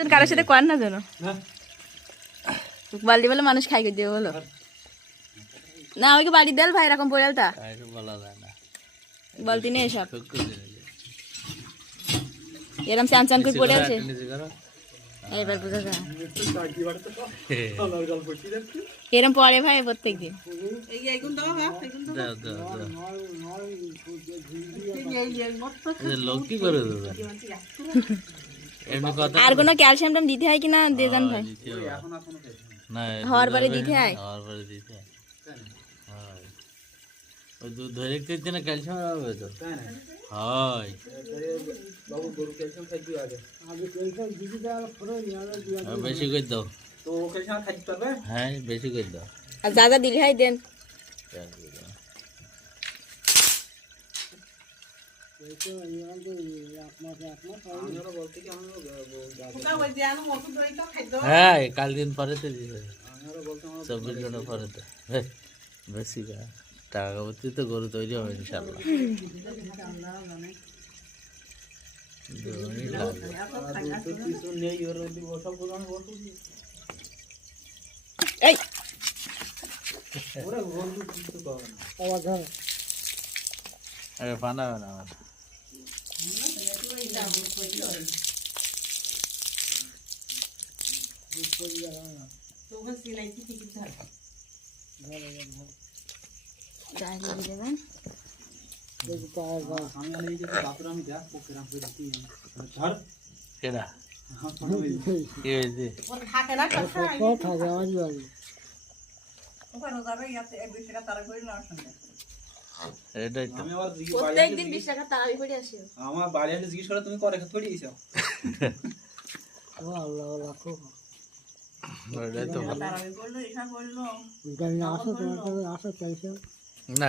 কারোর সাথে কর না যেন বালতি বলে মানুষ খাই দিয়ে বলো না ওইকে বাড়ি দেল ভাই এরকম পড়ালটা বালতি নেই সব এরকম চান চান করে পড়ে আছে এবার বুঝা যায় এরম পড়ে ভাই প্রত্যেকদিন আর কোনো ক্যালসিয়াম টাম দিতে হয় কিনা দিয়ে যান ভাই হওয়ার পরে দিতে হয় দুধ ধরে দিতে না ক্যালসিয়াম হবে তো হয় বেশি করে দাও হ্যাঁ বেশি করে দাও আর যা যা দিলে হয় দেন হ্যাঁ কাল দিন পরে তো দিতে 24 জনের পরে তো বেশি টাকা ভর্তি তো গরু তৈরি হবে ইনশাল্লাহ এই আরে বানাবে না আমার আমার বাড়ি আসলে জিজ্ঞেস করে তুমি করে থড়ি দিয়েছো না